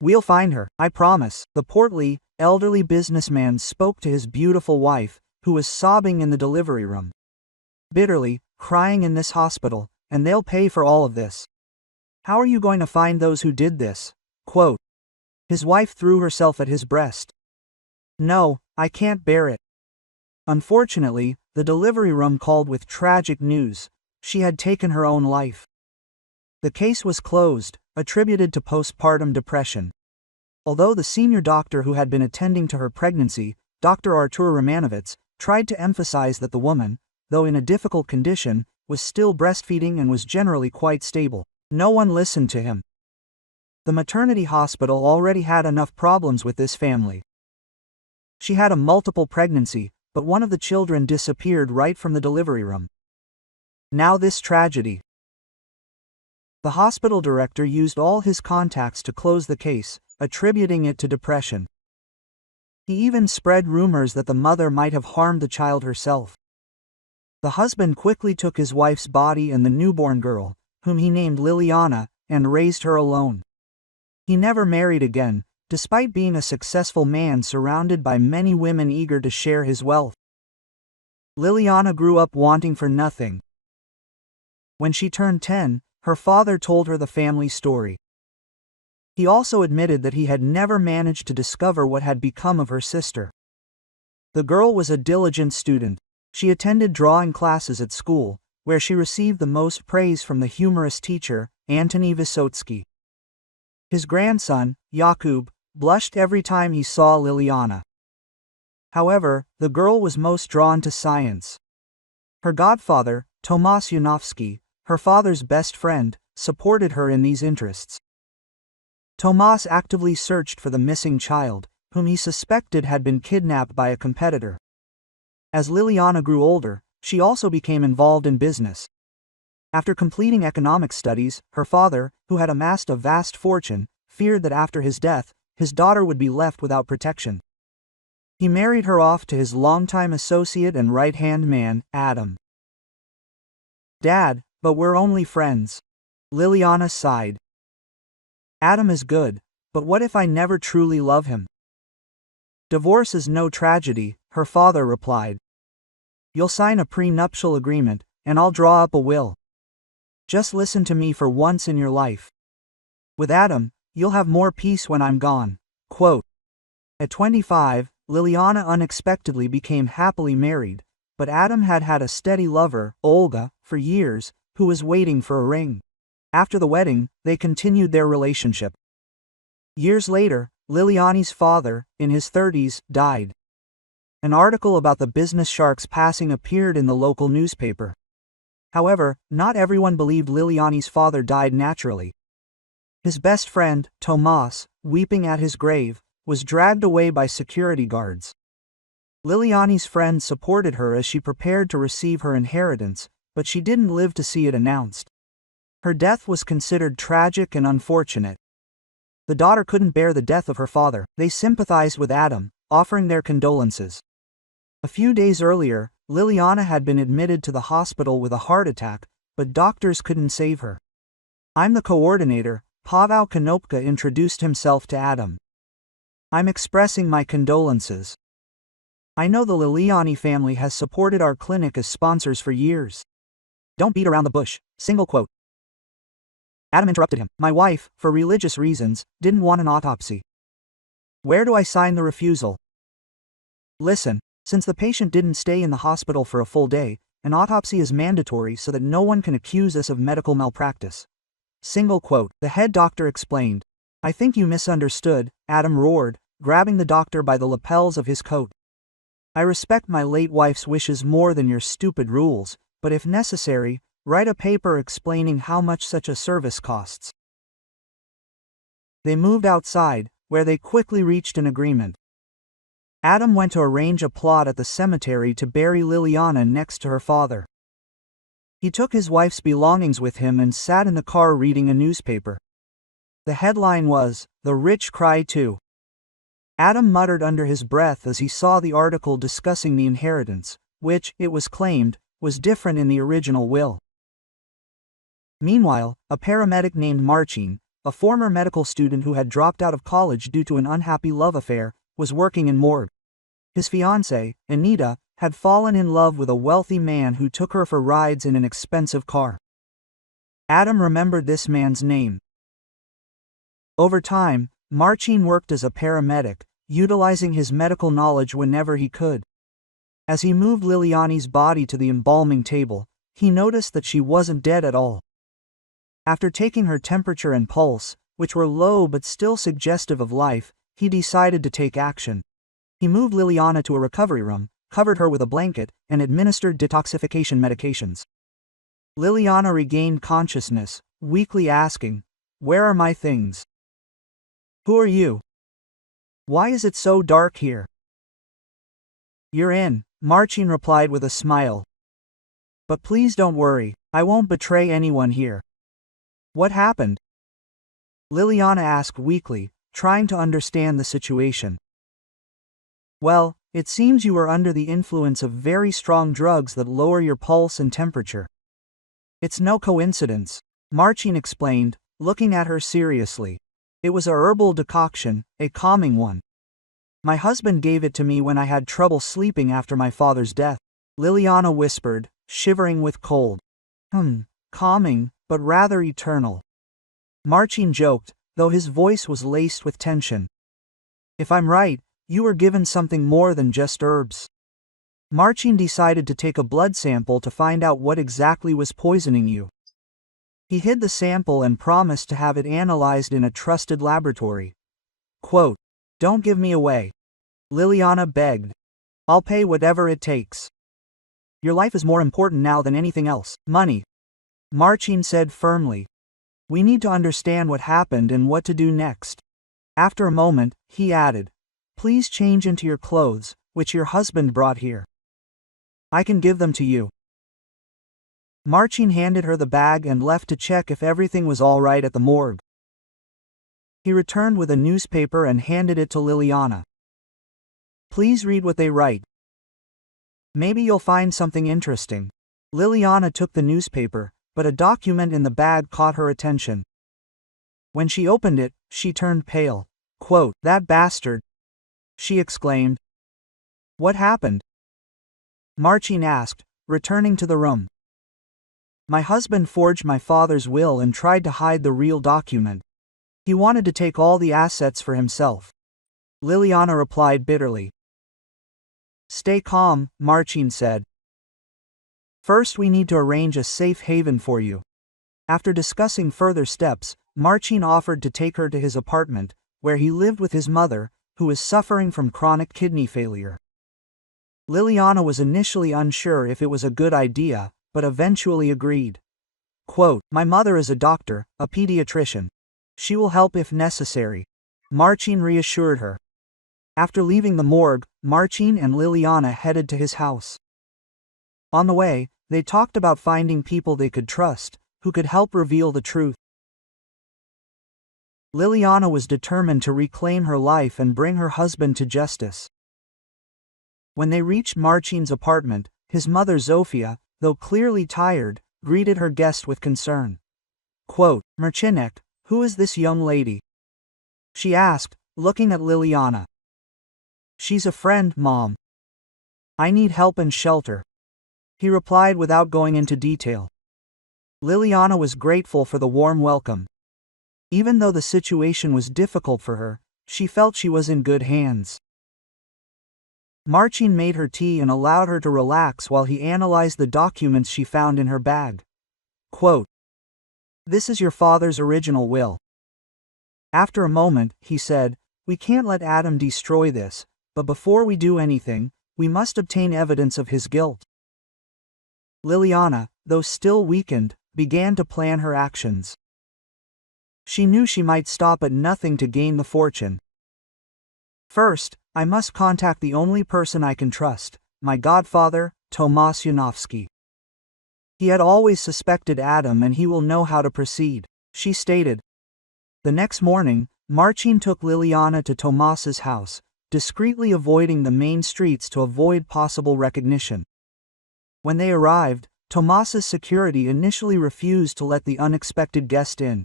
We'll find her, I promise. The portly, elderly businessman spoke to his beautiful wife, who was sobbing in the delivery room. Bitterly, crying in this hospital, and they'll pay for all of this. How are you going to find those who did this? Quote. His wife threw herself at his breast. No, I can't bear it. Unfortunately, the delivery room called with tragic news. She had taken her own life. The case was closed, attributed to postpartum depression. Although the senior doctor who had been attending to her pregnancy, Dr. Artur Romanovitz, tried to emphasize that the woman, though in a difficult condition, was still breastfeeding and was generally quite stable. No one listened to him. The maternity hospital already had enough problems with this family. She had a multiple pregnancy, but one of the children disappeared right from the delivery room. Now this tragedy. The hospital director used all his contacts to close the case, attributing it to depression. He even spread rumors that the mother might have harmed the child herself. The husband quickly took his wife's body and the newborn girl, whom he named Liliana, and raised her alone. He never married again, despite being a successful man surrounded by many women eager to share his wealth. Liliana grew up wanting for nothing. When she turned 10, her father told her the family story. He also admitted that he had never managed to discover what had become of her sister. The girl was a diligent student. She attended drawing classes at school, where she received the most praise from the humorous teacher, Antoni Vysotsky. His grandson, Jakub, blushed every time he saw Liliana. However, the girl was most drawn to science. Her godfather, Tomasz Janowski, her father's best friend, supported her in these interests. Tomasz actively searched for the missing child, whom he suspected had been kidnapped by a competitor. As Liliana grew older, she also became involved in business. After completing economic studies, her father, who had amassed a vast fortune, feared that after his death, his daughter would be left without protection. He married her off to his longtime associate and right-hand man, Adam. Dad, but we're only friends. Liliana sighed. Adam is good, but what if I never truly love him? Divorce is no tragedy, her father replied. You'll sign a prenuptial agreement, and I'll draw up a will. Just listen to me for once in your life. With Adam, you'll have more peace when I'm gone. Quote. At 25, Liliana unexpectedly became happily married, but Adam had had a steady lover, Olga, for years, who was waiting for a ring. After the wedding, they continued their relationship. Years later, Liliana's father, in his 30s, died. An article about the business shark's passing appeared in the local newspaper. However, not everyone believed Liliana's father died naturally. His best friend, Tomasz, weeping at his grave, was dragged away by security guards. Liliana's friends supported her as she prepared to receive her inheritance, but she didn't live to see it announced. Her death was considered tragic and unfortunate. The daughter couldn't bear the death of her father. They sympathized with Adam, offering their condolences. A few days earlier, Liliana had been admitted to the hospital with a heart attack, but doctors couldn't save her. I'm the coordinator, Paweł Konopka introduced himself to Adam. I'm expressing my condolences. I know the Liliani family has supported our clinic as sponsors for years. Don't beat around the bush. Single quote. Adam interrupted him. My wife, for religious reasons, didn't want an autopsy. Where do I sign the refusal? Listen, since the patient didn't stay in the hospital for a full day, an autopsy is mandatory so that no one can accuse us of medical malpractice. Single quote. The head doctor explained. I think you misunderstood, Adam roared, grabbing the doctor by the lapels of his coat. I respect my late wife's wishes more than your stupid rules, but if necessary, write a paper explaining how much such a service costs. They moved outside, where they quickly reached an agreement. Adam went to arrange a plot at the cemetery to bury Liliana next to her father. He took his wife's belongings with him and sat in the car reading a newspaper. The headline was, "The Rich Cry Too." Adam muttered under his breath as he saw the article discussing the inheritance, which, it was claimed, was different in the original will. Meanwhile, a paramedic named Marcin, a former medical student who had dropped out of college due to an unhappy love affair, was working in morgue. His fiancée, Anita, had fallen in love with a wealthy man who took her for rides in an expensive car. Adam remembered this man's name. Over time, Marcin worked as a paramedic, utilizing his medical knowledge whenever he could. As he moved Liliana's body to the embalming table, he noticed that she wasn't dead at all. After taking her temperature and pulse, which were low but still suggestive of life, he decided to take action. He moved Liliana to a recovery room, covered her with a blanket, and administered detoxification medications. Liliana regained consciousness, weakly asking, "Where are my things? Who are you? Why is it so dark here?" "You're in," Marcin replied with a smile. "But please don't worry, I won't betray anyone here." "What happened?" Liliana asked weakly, trying to understand the situation. "Well, it seems you were under the influence of very strong drugs that lower your pulse and temperature." "It's no coincidence," Marcin explained, looking at her seriously. "It was a herbal decoction, a calming one. My husband gave it to me when I had trouble sleeping after my father's death." Liliana whispered, shivering with cold. Calming, but rather eternal." Marcin joked, though his voice was laced with tension. "If I'm right, you were given something more than just herbs." Marcin decided to take a blood sample to find out what exactly was poisoning you. He hid the sample and promised to have it analyzed in a trusted laboratory. Quote, "Don't give me away," Liliana begged. "I'll pay whatever it takes. Your life is more important now than anything else." "Money," Marcin said firmly. "We need to understand what happened and what to do next." After a moment, he added, "Please change into your clothes, which your husband brought here. I can give them to you." Marcin handed her the bag and left to check if everything was all right at the morgue. He returned with a newspaper and handed it to Liliana. "Please read what they write. Maybe you'll find something interesting." Liliana took the newspaper, but a document in the bag caught her attention. When she opened it, she turned pale. Quote, "That bastard!" she exclaimed. "What happened?" Marcin asked, returning to the room. "My husband forged my father's will and tried to hide the real document. He wanted to take all the assets for himself," Liliana replied bitterly. "Stay calm," Marcin said. "First we need to arrange a safe haven for you." After discussing further steps, Marcin offered to take her to his apartment, where he lived with his mother, who was suffering from chronic kidney failure. Liliana was initially unsure if it was a good idea, but eventually agreed. Quote, "My mother is a doctor, a pediatrician. She will help if necessary," Marcin reassured her. After leaving the morgue, Marcin and Liliana headed to his house. On the way, they talked about finding people they could trust, who could help reveal the truth. Liliana was determined to reclaim her life and bring her husband to justice. When they reached Marcin's apartment, his mother Zofia, though clearly tired, greeted her guest with concern. Quote, "Marcinek, who is this young lady?" she asked, looking at Liliana. "She's a friend, Mom. I need help and shelter," he replied without going into detail. Liliana was grateful for the warm welcome. Even though the situation was difficult for her, she felt she was in good hands. Marcin made her tea and allowed her to relax while he analyzed the documents she found in her bag. Quote, "This is your father's original will." After a moment, he said, "We can't let Adam destroy this, but before we do anything, we must obtain evidence of his guilt." Liliana, though still weakened, began to plan her actions. She knew she might stop at nothing to gain the fortune. "First, I must contact the only person I can trust, my godfather, Tomasz Janowski. He had always suspected Adam and he will know how to proceed," she stated. The next morning, Marcin took Liliana to Tomasz's house, discreetly avoiding the main streets to avoid possible recognition. When they arrived, Tomasz's security initially refused to let the unexpected guest in.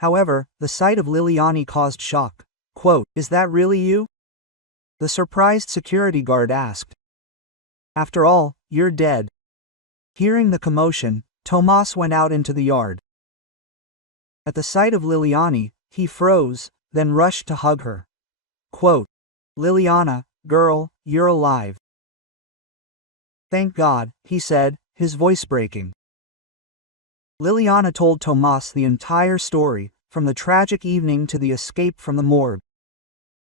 However, the sight of Liliana caused shock. Quote, "Is that really you?" the surprised security guard asked. "After all, you're dead." Hearing the commotion, Tomas went out into the yard. At the sight of Liliana, he froze, then rushed to hug her. Quote, "Liliana, girl, you're alive." "Thank God," he said, his voice breaking. Liliana told Tomas the entire story, from the tragic evening to the escape from the morgue.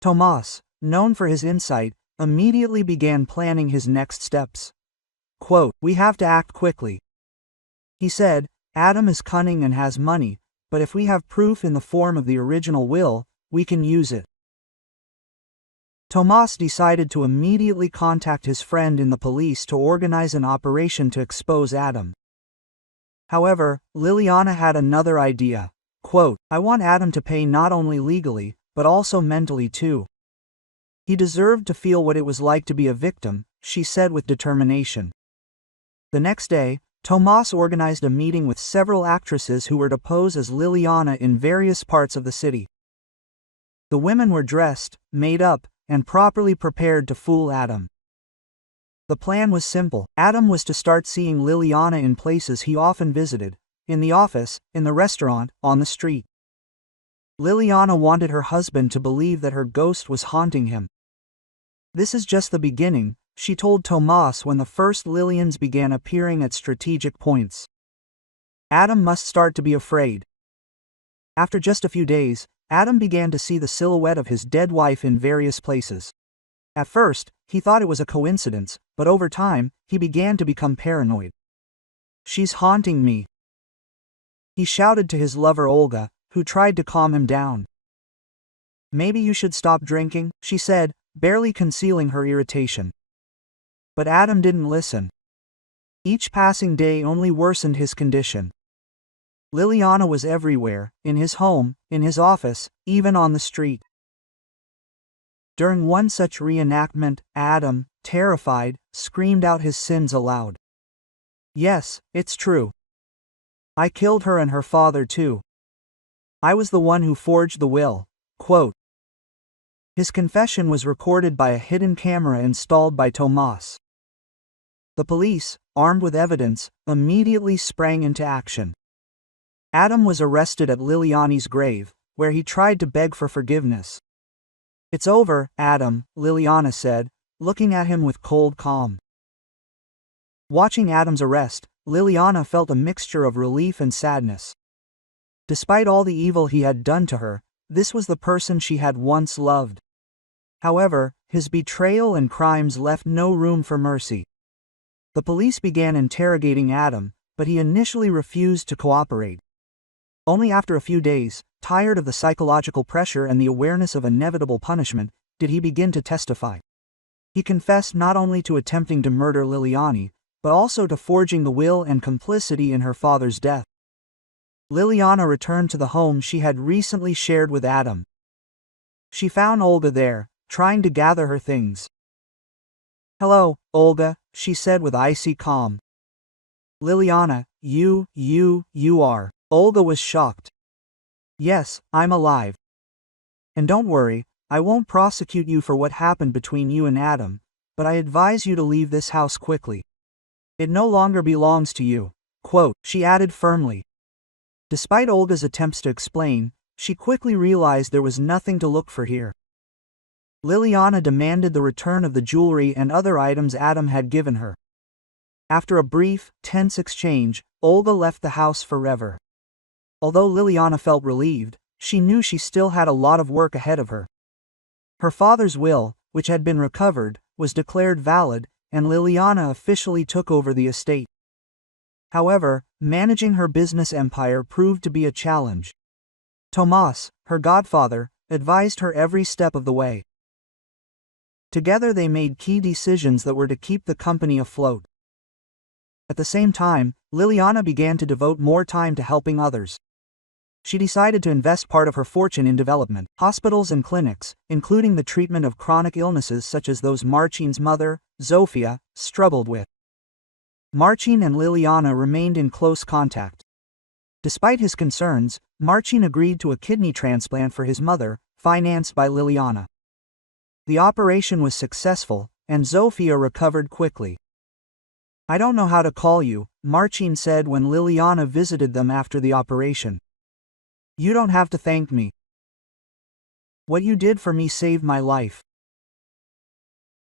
Tomas, known for his insight, immediately began planning his next steps. Quote, "We have to act quickly," he said. "Adam is cunning and has money, but if we have proof in the form of the original will, we can use it." Tomas decided to immediately contact his friend in the police to organize an operation to expose Adam. However, Liliana had another idea. Quote, "I want Adam to pay not only legally, but also mentally too. He deserved to feel what it was like to be a victim," she said with determination. The next day, Tomas organized a meeting with several actresses who were to pose as Liliana in various parts of the city. The women were dressed, made up, and properly prepared to fool Adam. The plan was simple. Adam was to start seeing Liliana in places he often visited, in the office, in the restaurant, on the street. Liliana wanted her husband to believe that her ghost was haunting him. "This is just the beginning," she told Tomas when the first Lilians began appearing at strategic points. "Adam must start to be afraid." After just a few days, Adam began to see the silhouette of his dead wife in various places. At first, he thought it was a coincidence, but over time, he began to become paranoid. "She's haunting me," he shouted to his lover Olga, who tried to calm him down. "Maybe you should stop drinking," she said, barely concealing her irritation. But Adam didn't listen. Each passing day only worsened his condition. Liliana was everywhere, in his home, in his office, even on the street. During one such reenactment, Adam, terrified, screamed out his sins aloud. "Yes, it's true. I killed her and her father too. I was the one who forged the will." Quote. His confession was recorded by a hidden camera installed by Tomas. The police, armed with evidence, immediately sprang into action. Adam was arrested at Liliana's grave, where he tried to beg for forgiveness. "It's over, Adam," Liliana said, looking at him with cold calm. Watching Adam's arrest, Liliana felt a mixture of relief and sadness. Despite all the evil he had done to her, this was the person she had once loved. However, his betrayal and crimes left no room for mercy. The police began interrogating Adam, but he initially refused to cooperate. Only after a few days, tired of the psychological pressure and the awareness of inevitable punishment, did he begin to testify. He confessed not only to attempting to murder Liliana, but also to forging the will and complicity in her father's death. Liliana returned to the home she had recently shared with Adam. She found Olga there, trying to gather her things. "Hello, Olga," she said with icy calm. "Liliana, you are." Olga was shocked. "Yes, I'm alive. And don't worry, I won't prosecute you for what happened between you and Adam, but I advise you to leave this house quickly. It no longer belongs to you." Quote, she added firmly. Despite Olga's attempts to explain, she quickly realized there was nothing to look for here. Liliana demanded the return of the jewelry and other items Adam had given her. After a brief, tense exchange, Olga left the house forever. Although Liliana felt relieved, she knew she still had a lot of work ahead of her. Her father's will, which had been recovered, was declared valid, and Liliana officially took over the estate. However, managing her business empire proved to be a challenge. Tomas, her godfather, advised her every step of the way. Together they made key decisions that were to keep the company afloat. At the same time, Liliana began to devote more time to helping others. She decided to invest part of her fortune in development, hospitals and clinics, including the treatment of chronic illnesses such as those Marcin's mother, Zofia, struggled with. Marcin and Liliana remained in close contact. Despite his concerns, Marcin agreed to a kidney transplant for his mother, financed by Liliana. The operation was successful, and Zofia recovered quickly. "I don't know how to call you," Marcin said when Liliana visited them after the operation. "You don't have to thank me. What you did for me saved my life.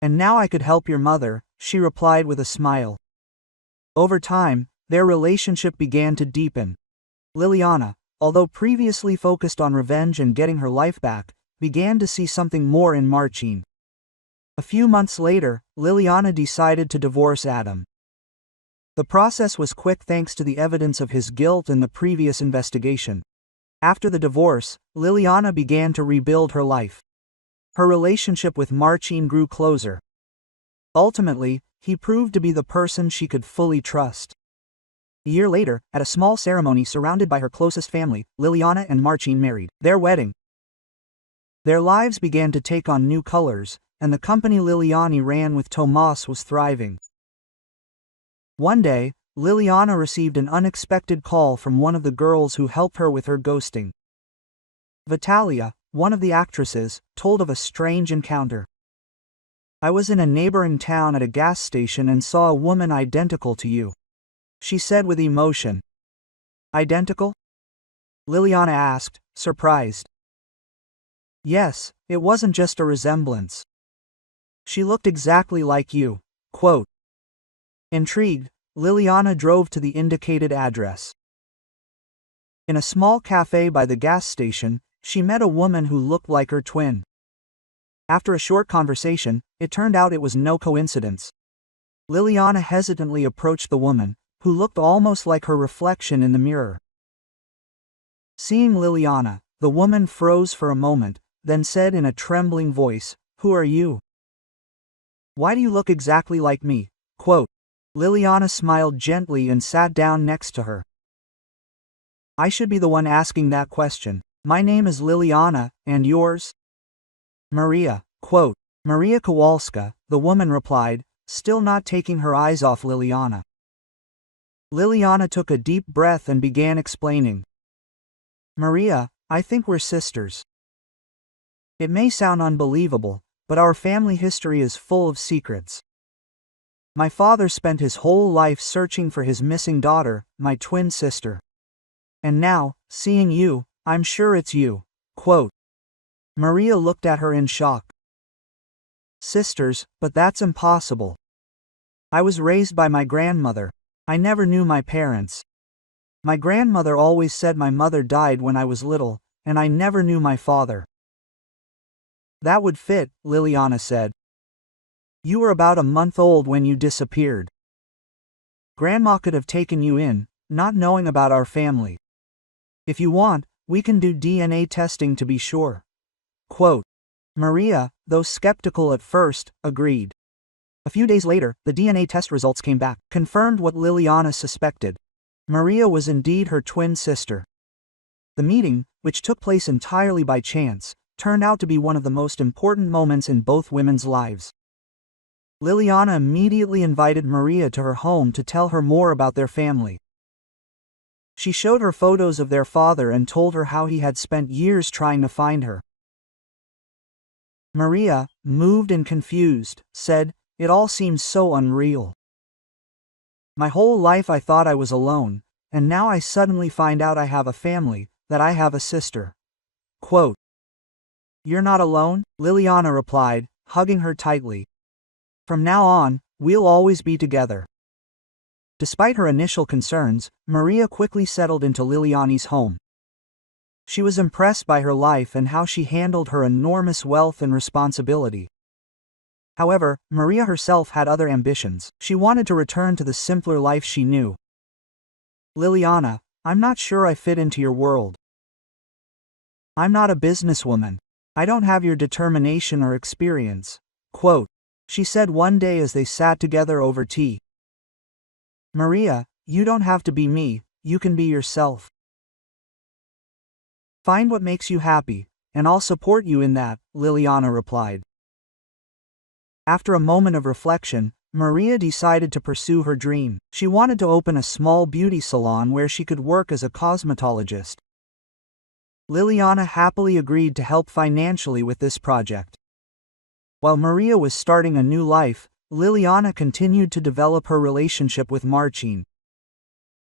And now I could help your mother," she replied with a smile. Over time, their relationship began to deepen. Liliana, although previously focused on revenge and getting her life back, began to see something more in Marcin. A few months later, Liliana decided to divorce Adam. The process was quick thanks to the evidence of his guilt and the previous investigation. After the divorce, Liliana began to rebuild her life. Her relationship with Marcin grew closer. Ultimately, he proved to be the person she could fully trust. A year later, at a small ceremony surrounded by her closest family, Liliana and Marcin married. Their wedding. Their lives began to take on new colors, and the company Liliana ran with Tomas was thriving. One day, Liliana received an unexpected call from one of the girls who helped her with her ghosting. Vitalia, one of the actresses, told of a strange encounter. "I was in a neighboring town at a gas station and saw a woman identical to you," she said with emotion. "Identical?" Liliana asked, surprised. "Yes, it wasn't just a resemblance. She looked exactly like you." Quote. Intrigued, Liliana drove to the indicated address. In a small cafe by the gas station, she met a woman who looked like her twin. After a short conversation, it turned out it was no coincidence. Liliana hesitantly approached the woman, who looked almost like her reflection in the mirror. Seeing Liliana, the woman froze for a moment, then said in a trembling voice, "Who are you? Why do you look exactly like me?" Quote. Liliana smiled gently and sat down next to her. "I should be the one asking that question. My name is Liliana, and yours?" "Maria." Quote. "Maria Kowalska," the woman replied, still not taking her eyes off Liliana. Liliana took a deep breath and began explaining. "Maria, I think we're sisters. It may sound unbelievable, but our family history is full of secrets. My father spent his whole life searching for his missing daughter, my twin sister. And now, seeing you, I'm sure it's you." Quote. Maria looked at her in shock. "Sisters, but that's impossible. I was raised by my grandmother. I never knew my parents. My grandmother always said my mother died when I was little, and I never knew my father." "That would fit," Liliana said. "You were about a month old when you disappeared. Grandma could have taken you in, not knowing about our family. If you want, we can do DNA testing to be sure." Quote. Maria, though skeptical at first, agreed. A few days later, the DNA test results came back, confirmed what Liliana suspected. Maria was indeed her twin sister. The meeting, which took place entirely by chance, turned out to be one of the most important moments in both women's lives. Liliana immediately invited Maria to her home to tell her more about their family. She showed her photos of their father and told her how he had spent years trying to find her. Maria, moved and confused, said, "It all seems so unreal. My whole life I thought I was alone, and now I suddenly find out I have a family, that I have a sister." Quote. "You're not alone," Liliana replied, hugging her tightly. "From now on, we'll always be together." Despite her initial concerns, Maria quickly settled into Liliana's home. She was impressed by her life and how she handled her enormous wealth and responsibility. However, Maria herself had other ambitions. She wanted to return to the simpler life she knew. "Liliana, I'm not sure I fit into your world. I'm not a businesswoman. I don't have your determination or experience." Quote. She said one day as they sat together over tea. "Maria, you don't have to be me, you can be yourself. Find what makes you happy, and I'll support you in that," Liliana replied. After a moment of reflection, Maria decided to pursue her dream. She wanted to open a small beauty salon where she could work as a cosmetologist. Liliana happily agreed to help financially with this project. While Maria was starting a new life, Liliana continued to develop her relationship with Marcin.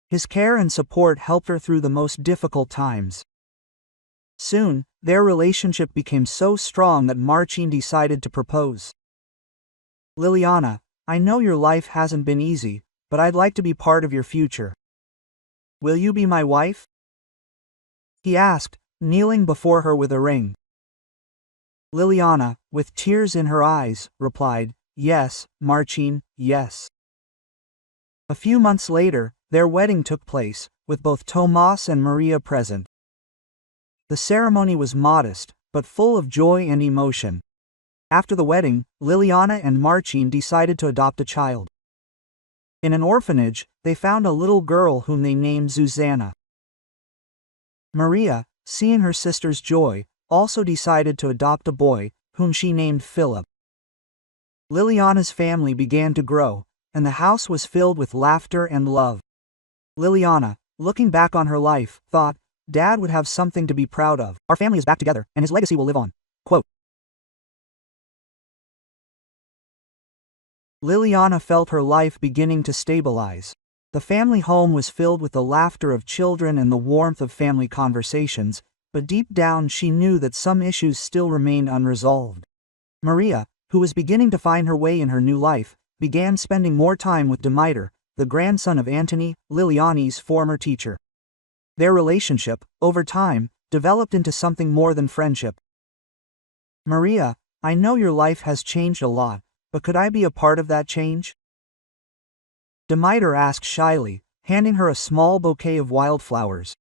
His care and support helped her through the most difficult times. Soon, their relationship became so strong that Marcin decided to propose. Liliana, I know your life hasn't been easy, but I'd like to be part of your future. Will you be my wife? He asked, kneeling before her with a ring. Liliana, with tears in her eyes, replied, Yes, Marcin, yes. A few months later, their wedding took place, with both Tomas and Maria present. The ceremony was modest, but full of joy and emotion. After the wedding, Liliana and Marcin decided to adopt a child. In an orphanage, they found a little girl whom they named Zuzana. Maria, seeing her sister's joy, also decided to adopt a boy, whom she named Philip. Liliana's family began to grow, and the house was filled with laughter and love. Liliana, looking back on her life, thought, Dad would have something to be proud of. Our family is back together, and his legacy will live on. Quote. Liliana felt her life beginning to stabilize. The family home was filled with the laughter of children and the warmth of family conversations, but deep down she knew that some issues still remained unresolved. Maria, who was beginning to find her way in her new life, began spending more time with Dimiter, the grandson of Antony, Liliana's former teacher. Their relationship, over time, developed into something more than friendship. Maria, I know your life has changed a lot, but could I be a part of that change? Dimiter asked shyly, handing her a small bouquet of wildflowers.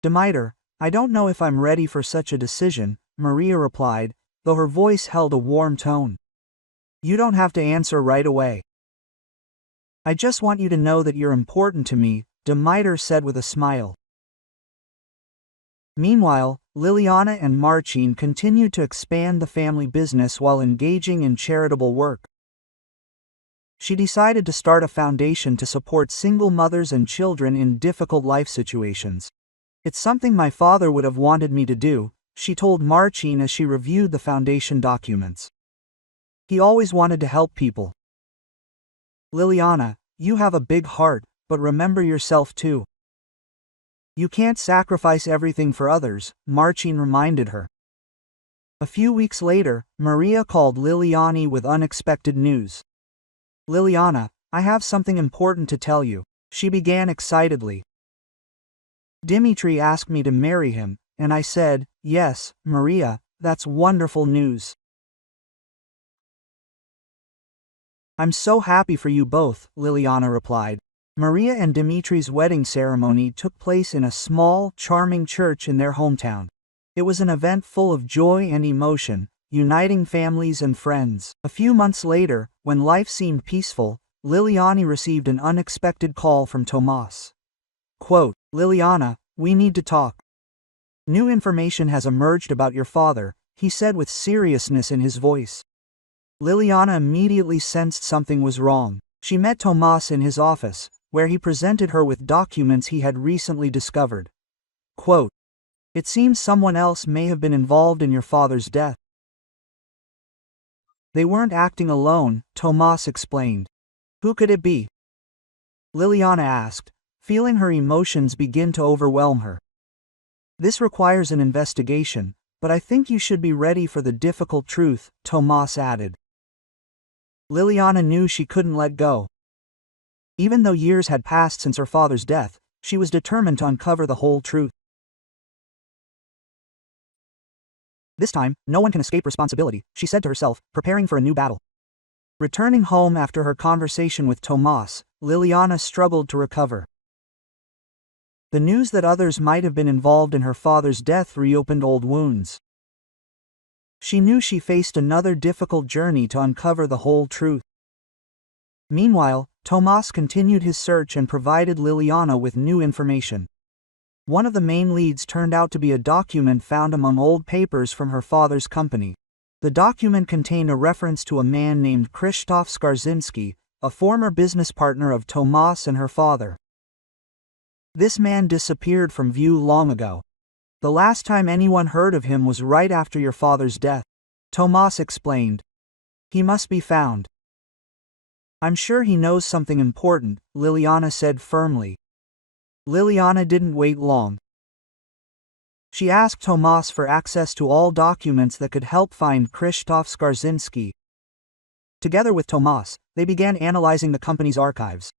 Dimiter, I don't know if I'm ready for such a decision, Maria replied, though her voice held a warm tone. You don't have to answer right away. I just want you to know that you're important to me, Dimiter said with a smile. Meanwhile, Liliana and Marcin continued to expand the family business while engaging in charitable work. She decided to start a foundation to support single mothers and children in difficult life situations. It's something my father would have wanted me to do, she told Marcin as she reviewed the foundation documents. He always wanted to help people. Liliana, you have a big heart, but remember yourself too. You can't sacrifice everything for others, Marcin reminded her. A few weeks later, Maria called Liliana with unexpected news. Liliana, I have something important to tell you, she began excitedly. Dimitri asked me to marry him, and I said, yes, Maria, that's wonderful news. I'm so happy for you both, Liliana replied. Maria and Dimitri's wedding ceremony took place in a small, charming church in their hometown. It was an event full of joy and emotion, uniting families and friends. A few months later, when life seemed peaceful, Liliana received an unexpected call from Tomas. Quote, Liliana, we need to talk. New information has emerged about your father, he said with seriousness in his voice. Liliana immediately sensed something was wrong. She met Tomas in his office, where he presented her with documents he had recently discovered. Quote, it seems someone else may have been involved in your father's death. They weren't acting alone, Tomas explained. Who could it be? Liliana asked, feeling her emotions begin to overwhelm her. This requires an investigation, but I think you should be ready for the difficult truth, Tomas added. Liliana knew she couldn't let go. Even though years had passed since her father's death, she was determined to uncover the whole truth. This time, no one can escape responsibility, she said to herself, preparing for a new battle. Returning home after her conversation with Tomas, Liliana struggled to recover. The news that others might have been involved in her father's death reopened old wounds. She knew she faced another difficult journey to uncover the whole truth. Meanwhile, Tomas continued his search and provided Liliana with new information. One of the main leads turned out to be a document found among old papers from her father's company. The document contained a reference to a man named Krzysztof Skarżynski, a former business partner of Tomas and her father. This man disappeared from view long ago. The last time anyone heard of him was right after your father's death, Tomas explained. He must be found. I'm sure he knows something important, Liliana said firmly. Liliana didn't wait long. She asked Tomas for access to all documents that could help find Krzysztof Skarżynski. Together with Tomas, they began analyzing the company's archives.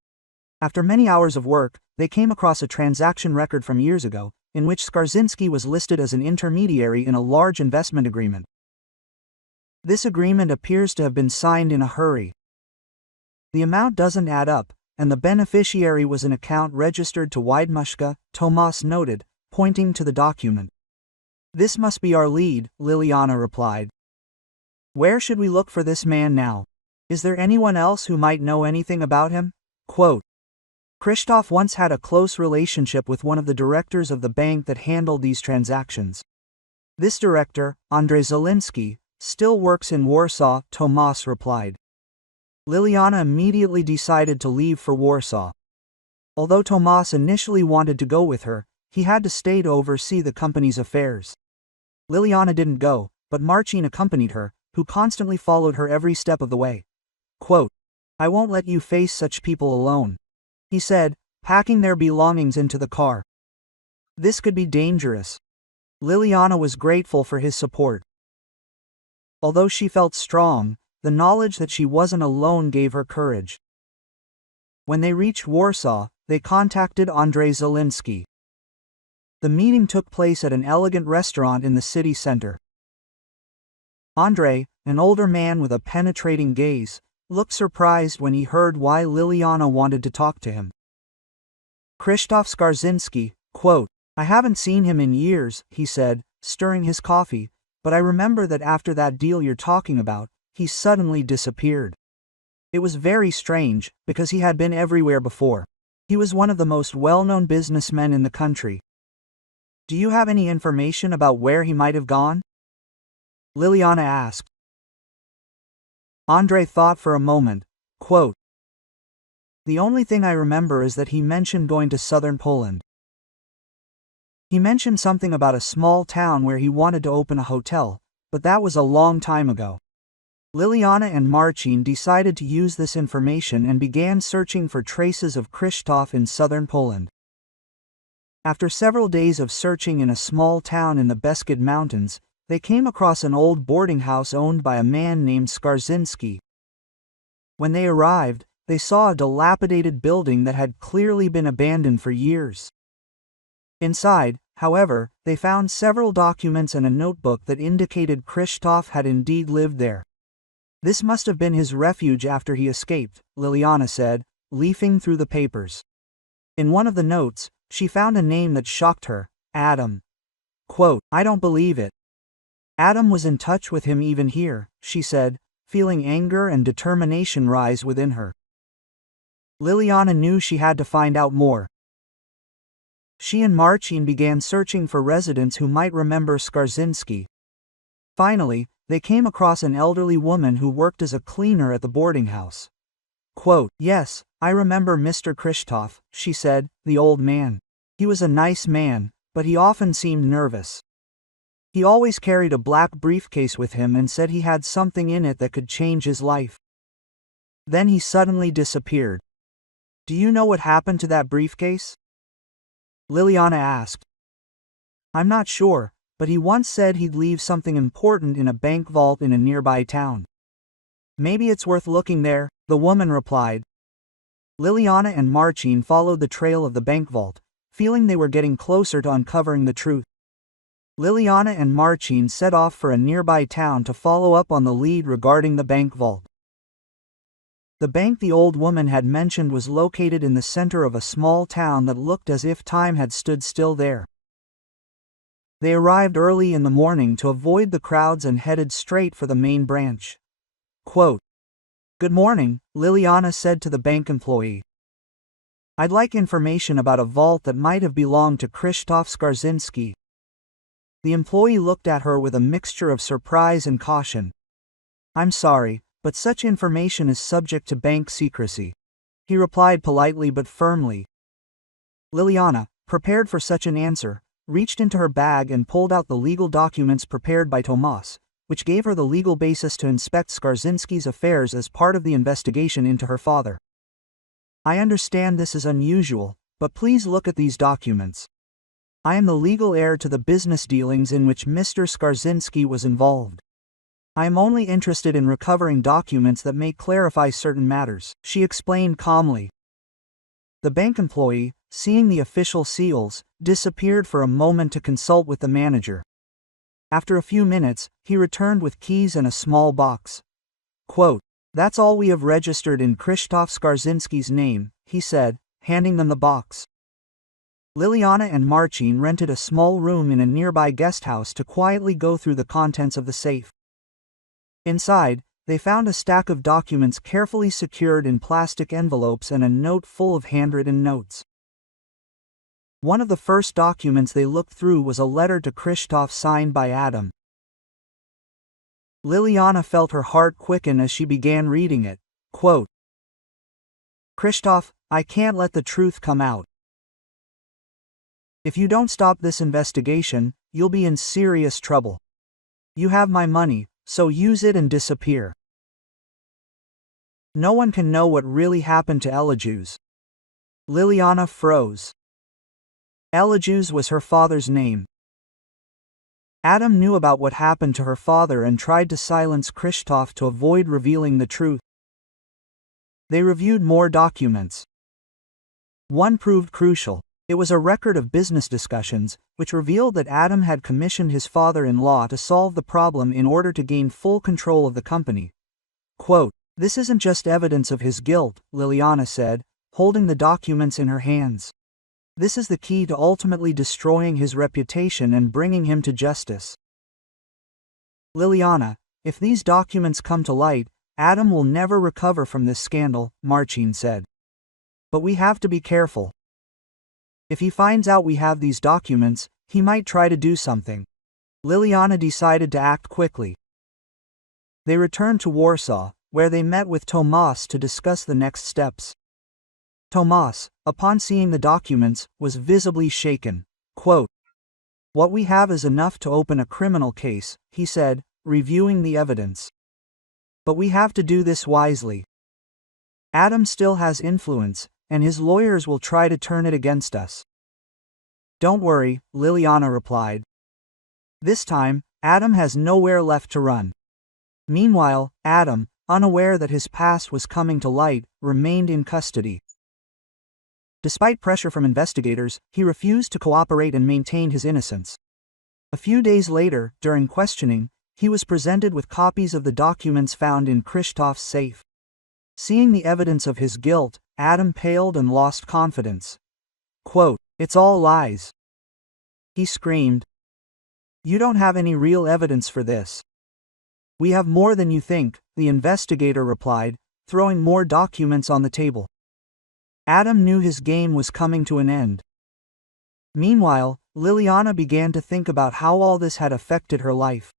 After many hours of work, they came across a transaction record from years ago, in which Skarżynski was listed as an intermediary in a large investment agreement. This agreement appears to have been signed in a hurry. The amount doesn't add up, and the beneficiary was an account registered to Wydmuszka, Tomas noted, pointing to the document. This must be our lead, Liliana replied. Where should we look for this man now? Is there anyone else who might know anything about him? Quote, Krzysztof once had a close relationship with one of the directors of the bank that handled these transactions. This director, Andrzej Zielinski, still works in Warsaw, Tomas replied. Liliana immediately decided to leave for Warsaw. Although Tomas initially wanted to go with her, he had to stay to oversee the company's affairs. Liliana didn't go, but Marcin accompanied her, who constantly followed her every step of the way. Quote, I won't let you face such people alone, he said, packing their belongings into the car. This could be dangerous. Liliana was grateful for his support. Although she felt strong, the knowledge that she wasn't alone gave her courage. When they reached Warsaw, they contacted Andrzej Zielinski. The meeting took place at an elegant restaurant in the city center. Andrzej, an older man with a penetrating gaze, looked surprised when he heard why Liliana wanted to talk to him. Krzysztof Skarżynski, quote, I haven't seen him in years, he said, stirring his coffee, but I remember that after that deal you're talking about, he suddenly disappeared. It was very strange, because he had been everywhere before. He was one of the most well-known businessmen in the country. Do you have any information about where he might have gone? Liliana asked. Andrzej thought for a moment, quote, the only thing I remember is that he mentioned going to southern Poland. He mentioned something about a small town where he wanted to open a hotel, but that was a long time ago. Liliana and Marcin decided to use this information and began searching for traces of Krzysztof in southern Poland. After several days of searching in a small town in the Beskid Mountains, they came across an old boarding house owned by a man named Skarżynski. When they arrived, they saw a dilapidated building that had clearly been abandoned for years. Inside, however, they found several documents and a notebook that indicated Krzysztof had indeed lived there. This must have been his refuge after he escaped, Liliana said, leafing through the papers. In one of the notes, she found a name that shocked her, Adam. Quote, I don't believe it. Adam was in touch with him even here, she said, feeling anger and determination rise within her. Liliana knew she had to find out more. She and Marcin began searching for residents who might remember Skarżynski. Finally, they came across an elderly woman who worked as a cleaner at the boarding house. Quote, yes, I remember Mr. Krzysztof, she said, the old man. He was a nice man, but he often seemed nervous. He always carried a black briefcase with him and said he had something in it that could change his life. Then he suddenly disappeared. Do you know what happened to that briefcase? Liliana asked. I'm not sure, but he once said he'd leave something important in a bank vault in a nearby town. Maybe it's worth looking there, the woman replied. Liliana and Marcin followed the trail of the bank vault, feeling they were getting closer to uncovering the truth. Liliana and Marcin set off for a nearby town to follow up on the lead regarding the bank vault. The bank the old woman had mentioned was located in the center of a small town that looked as if time had stood still there. They arrived early in the morning to avoid the crowds and headed straight for the main branch. Quote, Good morning, Liliana said to the bank employee. I'd like information about a vault that might have belonged to Krzysztof Skarżynski. The employee looked at her with a mixture of surprise and caution. "I'm sorry, but such information is subject to bank secrecy," he replied politely but firmly. Liliana, prepared for such an answer, reached into her bag and pulled out the legal documents prepared by Tomas, which gave her the legal basis to inspect Skarzinski's affairs as part of the investigation into her father. "I understand this is unusual, but please look at these documents. I am the legal heir to the business dealings in which Mr. Skarzinski was involved. I am only interested in recovering documents that may clarify certain matters," she explained calmly. The bank employee, seeing the official seals, disappeared for a moment to consult with the manager. After a few minutes, he returned with keys and a small box. Quote, "That's all we have registered in Krzysztof Skarzinski's name," he said, handing them the box. Liliana and Marcin rented a small room in a nearby guest house to quietly go through the contents of the safe. Inside, they found a stack of documents carefully secured in plastic envelopes and a note full of handwritten notes. One of the first documents they looked through was a letter to Krzysztof signed by Adam. Liliana felt her heart quicken as she began reading it. Quote, "Krzysztof, I can't let the truth come out. If you don't stop this investigation, you'll be in serious trouble. You have my money, so use it and disappear. No one can know what really happened to Elajuz." Liliana froze. Elajuz was her father's name. Adam knew about what happened to her father and tried to silence Krzysztof to avoid revealing the truth. They reviewed more documents. One proved crucial. It was a record of business discussions, which revealed that Adam had commissioned his father-in-law to solve the problem in order to gain full control of the company. Quote, "This isn't just evidence of his guilt," Liliana said, holding the documents in her hands. "This is the key to ultimately destroying his reputation and bringing him to justice." "Liliana, if these documents come to light, Adam will never recover from this scandal," Marcin said. "But we have to be careful. If he finds out we have these documents, he might try to do something." Liliana decided to act quickly. They returned to Warsaw, where they met with Tomas to discuss the next steps. Tomas, upon seeing the documents, was visibly shaken. Quote, "What we have is enough to open a criminal case," he said, reviewing the evidence. "But we have to do this wisely. Adam still has influence, and his lawyers will try to turn it against us." "Don't worry," Liliana replied. "This time, Adam has nowhere left to run." Meanwhile, Adam, unaware that his past was coming to light, remained in custody. Despite pressure from investigators, he refused to cooperate and maintained his innocence. A few days later, during questioning, he was presented with copies of the documents found in Krzysztof's safe. Seeing the evidence of his guilt, Adam paled and lost confidence. Quote, "It's all lies," he screamed. "You don't have any real evidence for this." "We have more than you think," the investigator replied, throwing more documents on the table. Adam knew his game was coming to an end. Meanwhile, Liliana began to think about how all this had affected her life.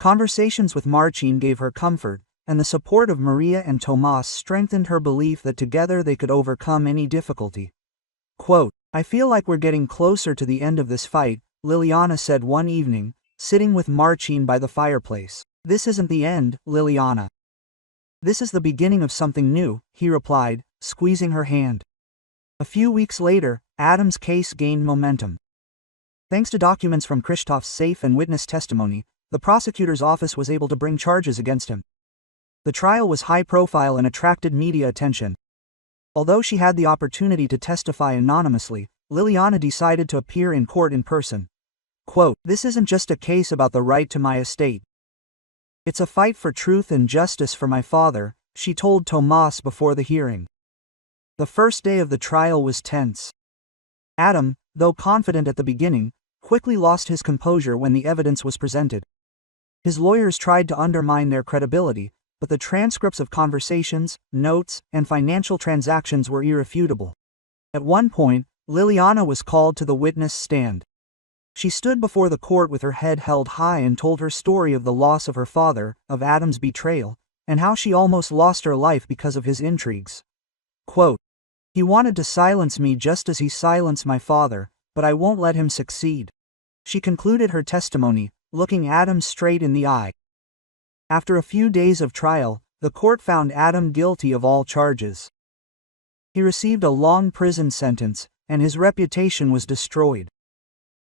Conversations with Marcin gave her comfort, and the support of Maria and Tomas strengthened her belief that together they could overcome any difficulty. Quote, "I feel like we're getting closer to the end of this fight," Liliana said one evening, sitting with Marcin by the fireplace. "This isn't the end, Liliana. This is the beginning of something new," he replied, squeezing her hand. A few weeks later, Adam's case gained momentum. Thanks to documents from Krzysztof's safe and witness testimony, the prosecutor's office was able to bring charges against him. The trial was high profile and attracted media attention. Although she had the opportunity to testify anonymously, Liliana decided to appear in court in person. Quote, "This isn't just a case about the right to my estate. It's a fight for truth and justice for my father," she told Tomas before the hearing. The first day of the trial was tense. Adam, though confident at the beginning, quickly lost his composure when the evidence was presented. His lawyers tried to undermine their credibility, but the transcripts of conversations, notes, and financial transactions were irrefutable. At one point, Liliana was called to the witness stand. She stood before the court with her head held high and told her story of the loss of her father, of Adam's betrayal, and how she almost lost her life because of his intrigues. Quote, "He wanted to silence me just as he silenced my father, but I won't let him succeed." She concluded her testimony, looking Adam straight in the eye. After a few days of trial, the court found Adam guilty of all charges. He received a long prison sentence, and his reputation was destroyed.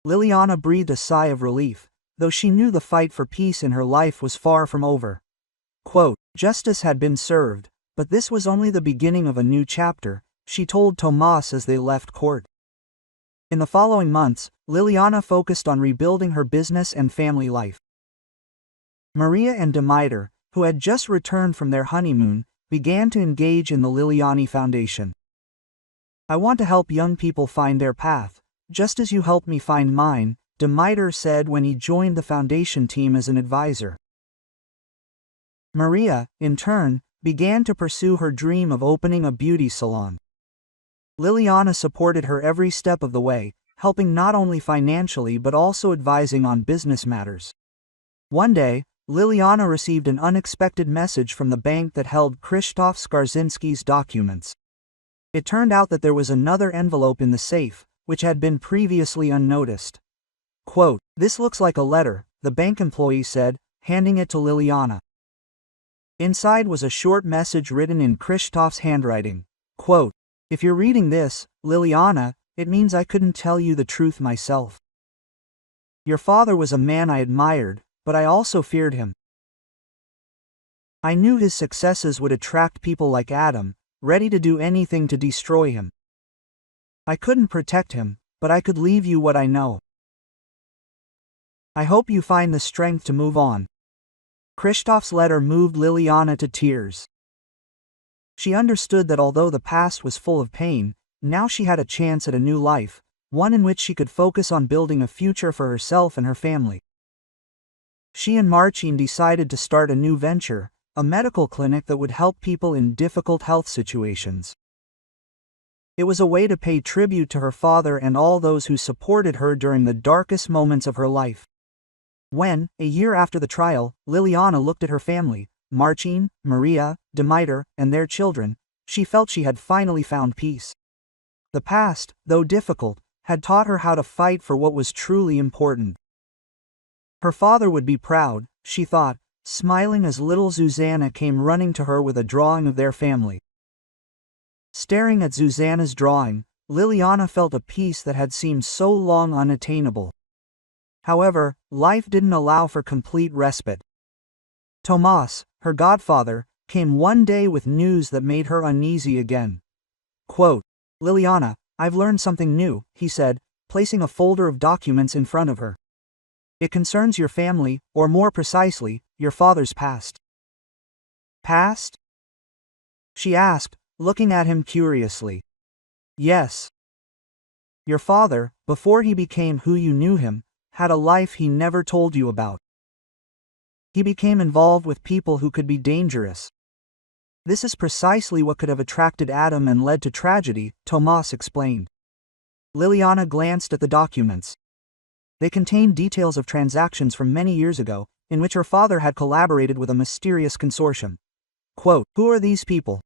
Liliana breathed a sigh of relief, though she knew the fight for peace in her life was far from over. Quote, "Justice had been served, but this was only the beginning of a new chapter," she told Tomas as they left court. In the following months, Liliana focused on rebuilding her business and family life. Maria and Demeter, who had just returned from their honeymoon, began to engage in the Liliani Foundation. "I want to help young people find their path, just as you helped me find mine," Demeter said when he joined the foundation team as an advisor. Maria, in turn, began to pursue her dream of opening a beauty salon. Liliana supported her every step of the way, helping not only financially but also advising on business matters. One day, Liliana received an unexpected message from the bank that held Krzysztof Skarżynski's documents. It turned out that there was another envelope in the safe, which had been previously unnoticed. Quote, "This looks like a letter," the bank employee said, handing it to Liliana. Inside was a short message written in Krzysztof's handwriting. Quote, "If you're reading this, Liliana, it means I couldn't tell you the truth myself. Your father was a man I admired, but I also feared him. I knew his successes would attract people like Adam, ready to do anything to destroy him. I couldn't protect him, but I could leave you what I know. I hope you find the strength to move on." Krzysztof's letter moved Liliana to tears. She understood that although the past was full of pain, now she had a chance at a new life, one in which she could focus on building a future for herself and her family. She and Marcin decided to start a new venture, a medical clinic that would help people in difficult health situations. It was a way to pay tribute to her father and all those who supported her during the darkest moments of her life. When, a year after the trial, Liliana looked at her family, Marcin, Maria, Demeter, and their children, she felt she had finally found peace. The past, though difficult, had taught her how to fight for what was truly important. Her father would be proud, she thought, smiling as little Zuzanna came running to her with a drawing of their family. Staring at Zuzanna's drawing, Liliana felt a peace that had seemed so long unattainable. However, life didn't allow for complete respite. Tomas, her godfather, came one day with news that made her uneasy again. Quote, "Liliana, I've learned something new," he said, placing a folder of documents in front of her. "It concerns your family, or more precisely, your father's past." "Past?" she asked, looking at him curiously. "Yes. Your father, before he became who you knew him, had a life he never told you about. He became involved with people who could be dangerous. This is precisely what could have attracted Adam and led to tragedy," Tomas explained. Liliana glanced at the documents. They contained details of transactions from many years ago, in which her father had collaborated with a mysterious consortium. Quote, "Who are these people?"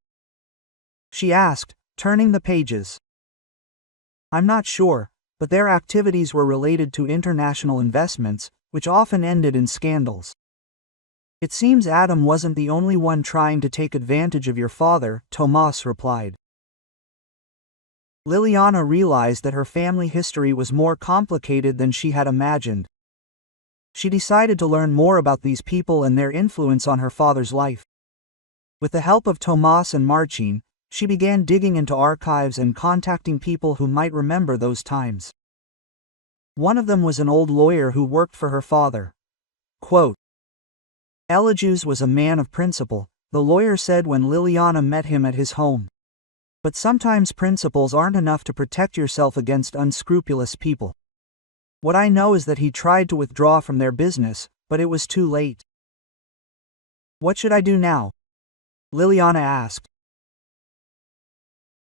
she asked, turning the pages. "I'm not sure, but their activities were related to international investments, which often ended in scandals. It seems Adam wasn't the only one trying to take advantage of your father," Tomas replied. Liliana realized that her family history was more complicated than she had imagined. She decided to learn more about these people and their influence on her father's life. With the help of Tomas and Marcin, she began digging into archives and contacting people who might remember those times. One of them was an old lawyer who worked for her father. Quote, "Eligius was a man of principle," the lawyer said when Liliana met him at his home. "But sometimes principles aren't enough to protect yourself against unscrupulous people. What I know is that he tried to withdraw from their business, but it was too late." "What should I do now?" Liliana asked.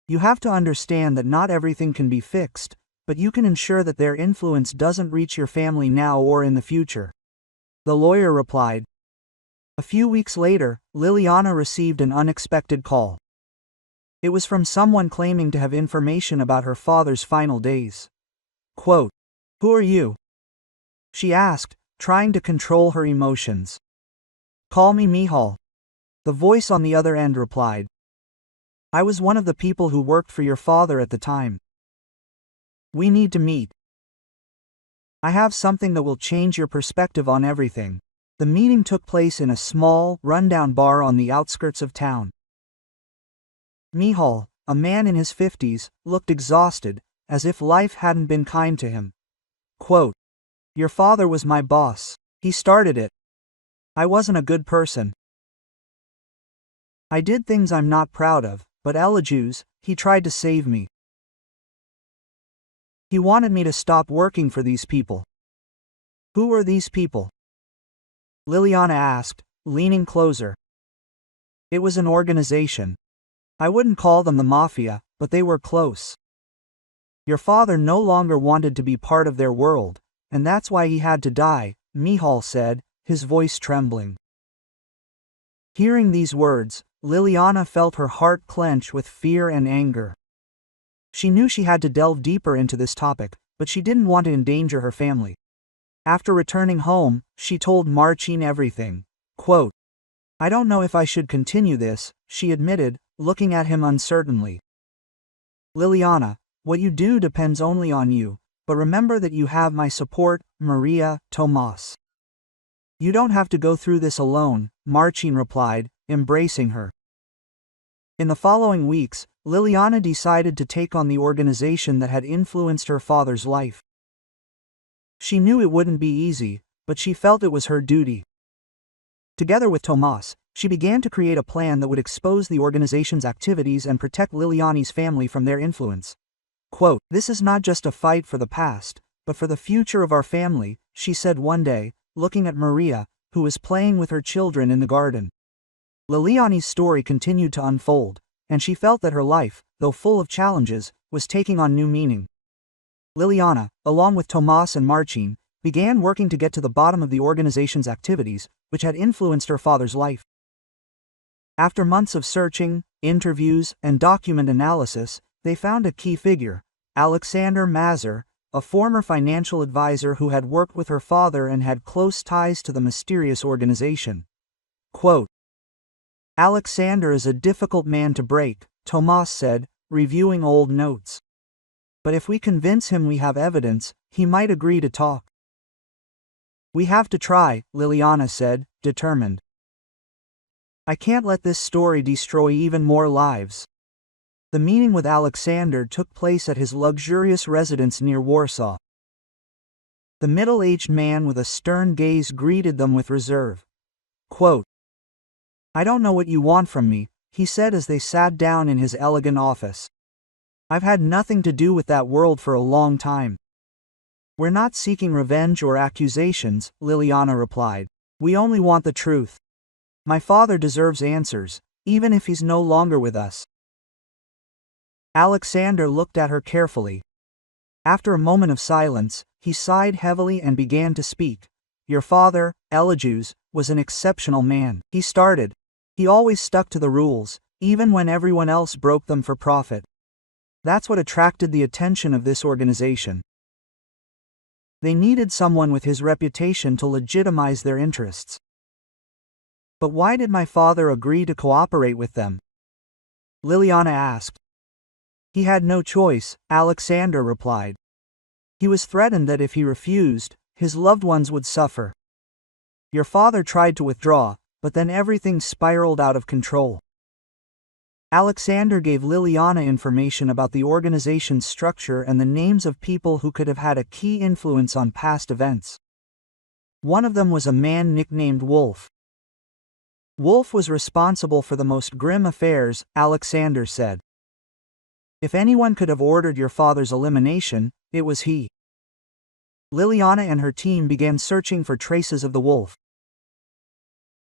"You have to understand that not everything can be fixed, but you can ensure that their influence doesn't reach your family now or in the future. The lawyer replied. A few weeks later, Liliana received an unexpected call. It was from someone claiming to have information about her father's final days. Quote, "Who are you?" she asked, trying to control her emotions. "Call me Mihal." The voice on the other end replied. "I was one of the people who worked for your father at the time. We need to meet. I have something that will change your perspective on everything." The meeting took place in a small, rundown bar on the outskirts of town. Mihal, a man in his 50s, looked exhausted, as if life hadn't been kind to him. Quote, "Your father was my boss. He started it. I wasn't a good person. I did things I'm not proud of, but Eligius, he tried to save me. He wanted me to stop working for these people." "Who were these people?" Liliana asked, leaning closer. "It was an organization. I wouldn't call them the mafia, but they were close. Your father no longer wanted to be part of their world, and that's why he had to die," Mihal said, his voice trembling. Hearing these words, Liliana felt her heart clench with fear and anger. She knew she had to delve deeper into this topic, but she didn't want to endanger her family. After returning home, she told Marcin everything. Quote, "I don't know if I should continue this," she admitted, looking at him uncertainly. "Liliana, what you do depends only on you, but remember that you have my support, Maria, Tomas. You don't have to go through this alone," Marcin replied, embracing her. In the following weeks, Liliana decided to take on the organization that had influenced her father's life. She knew it wouldn't be easy, but she felt it was her duty. Together with Tomas, she began to create a plan that would expose the organization's activities and protect Liliana's family from their influence. Quote, "This is not just a fight for the past, but for the future of our family," she said one day, looking at Maria, who was playing with her children in the garden. Liliana's story continued to unfold, and she felt that her life, though full of challenges, was taking on new meaning. Liliana, along with Tomas and Marcin, began working to get to the bottom of the organization's activities, which had influenced her father's life. After months of searching, interviews, and document analysis, they found a key figure, Alexander Mazur, a former financial advisor who had worked with her father and had close ties to the mysterious organization. Quote, "Alexander is a difficult man to break," Tomas said, reviewing old notes. "But if we convince him we have evidence, he might agree to talk." "We have to try," Liliana said, determined. "I can't let this story destroy even more lives." The meeting with Alexander took place at his luxurious residence near Warsaw. The middle-aged man with a stern gaze greeted them with reserve. Quote, "I don't know what you want from me," he said as they sat down in his elegant office. "I've had nothing to do with that world for a long time." "We're not seeking revenge or accusations," Liliana replied. "We only want the truth. My father deserves answers, even if he's no longer with us." Alexander looked at her carefully. After a moment of silence, he sighed heavily and began to speak. "Your father, Eligius, was an exceptional man. He started. He always stuck to the rules, even when everyone else broke them for profit. That's what attracted the attention of this organization. They needed someone with his reputation to legitimize their interests." "But why did my father agree to cooperate with them?" Liliana asked. "He had no choice," Alexander replied. "He was threatened that if he refused, his loved ones would suffer. Your father tried to withdraw, but then everything spiraled out of control." Alexander gave Liliana information about the organization's structure and the names of people who could have had a key influence on past events. One of them was a man nicknamed Wolf. Wolf was responsible for the most grim affairs, Alexander said. "If anyone could have ordered your father's elimination, it was he." Liliana and her team began searching for traces of the Wolf.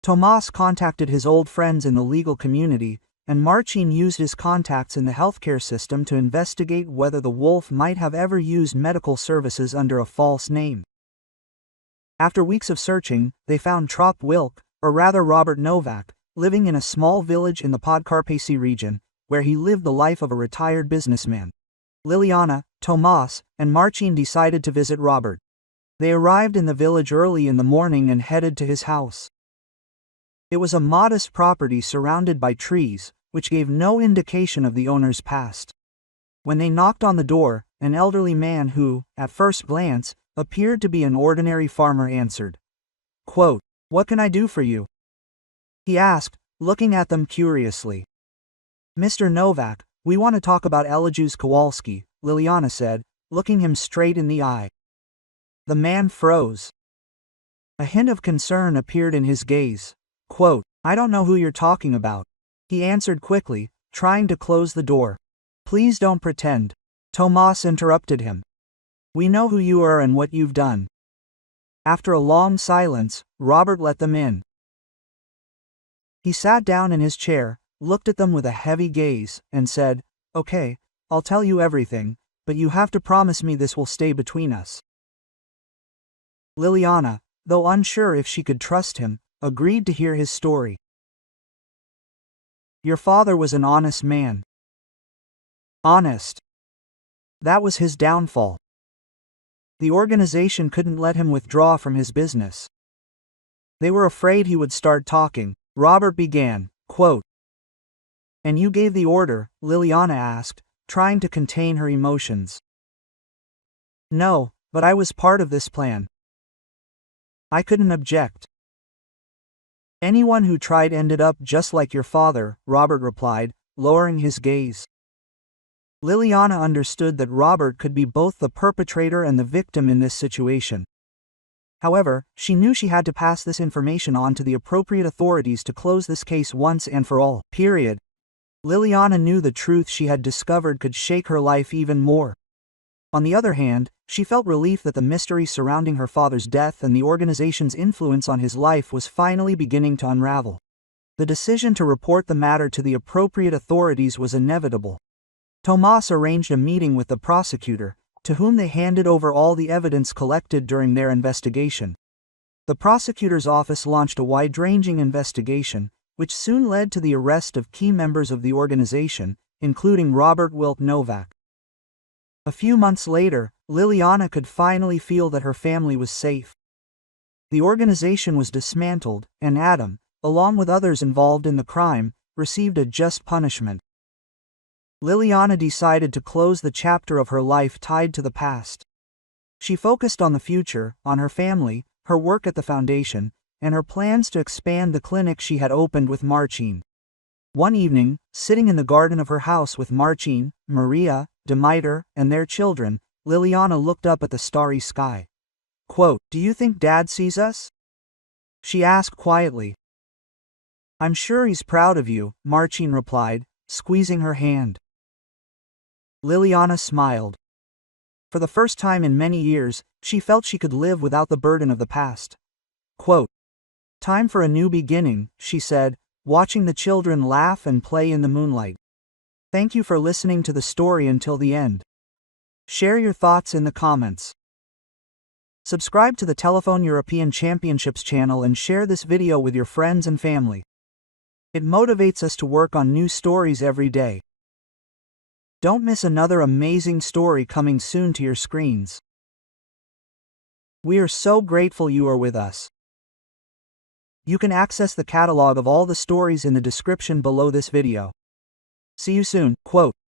Tomas contacted his old friends in the legal community, and Marcin used his contacts in the healthcare system to investigate whether the wolf might have ever used medical services under a false name. After weeks of searching, they found Trop Wilk, or rather Robert Novak, living in a small village in the Podkarpacy region, where he lived the life of a retired businessman. Liliana, Tomas, and Marcin decided to visit Robert. They arrived in the village early in the morning and headed to his house. It was a modest property surrounded by trees, which gave no indication of the owner's past. When they knocked on the door, an elderly man who, at first glance, appeared to be an ordinary farmer answered. Quote, "What can I do for you?" he asked, looking at them curiously. "Mr. Novak, we want to talk about Eligius Kowalski," Liliana said, looking him straight in the eye. The man froze. A hint of concern appeared in his gaze. Quote, "I don't know who you're talking about," he answered quickly, trying to close the door. "Please don't pretend," Tomas interrupted him. "We know who you are and what you've done." After a long silence, Robert let them in. He sat down in his chair, looked at them with a heavy gaze, and said, "Okay, I'll tell you everything, but you have to promise me this will stay between us." Liliana, though unsure if she could trust him, agreed to hear his story. "Your father was an honest man." Honest. That was his downfall. The organization couldn't let him withdraw from his business. They were afraid he would start talking. Robert began, quote, "And you gave the order?" Liliana asked, trying to contain her emotions. "No, but I was part of this plan. I couldn't object." "Anyone who tried ended up just like your father," Robert replied, lowering his gaze. Liliana understood that Robert could be both the perpetrator and the victim in this situation. However, she knew she had to pass this information on to the appropriate authorities to close this case once and for all. Period. Liliana knew the truth she had discovered could shake her life even more. On the other hand, she felt relief that the mystery surrounding her father's death and the organization's influence on his life was finally beginning to unravel. The decision to report the matter to the appropriate authorities was inevitable. Tomas arranged a meeting with the prosecutor, to whom they handed over all the evidence collected during their investigation. The prosecutor's office launched a wide-ranging investigation, which soon led to the arrest of key members of the organization, including Robert Wilk Novak. A few months later, Liliana could finally feel that her family was safe. The organization was dismantled, and Adam, along with others involved in the crime, received a just punishment. Liliana decided to close the chapter of her life tied to the past. She focused on the future, on her family, her work at the foundation, and her plans to expand the clinic she had opened with Marcin. One evening, sitting in the garden of her house with Marcin, Maria, Demeter, and their children, Liliana looked up at the starry sky. Quote, "Do you think Dad sees us?" she asked quietly. "I'm sure he's proud of you," Marcin replied, squeezing her hand. Liliana smiled. For the first time in many years, she felt she could live without the burden of the past. Quote, "Time for a new beginning," she said, watching the children laugh and play in the moonlight. Thank you for listening to the story until the end. Share your thoughts in the comments. Subscribe to the Telephone European Championships channel and share this video with your friends and family. It motivates us to work on new stories every day. Don't miss another amazing story coming soon to your screens. We are so grateful you are with us. You can access the catalog of all the stories in the description below this video. See you soon. Quote.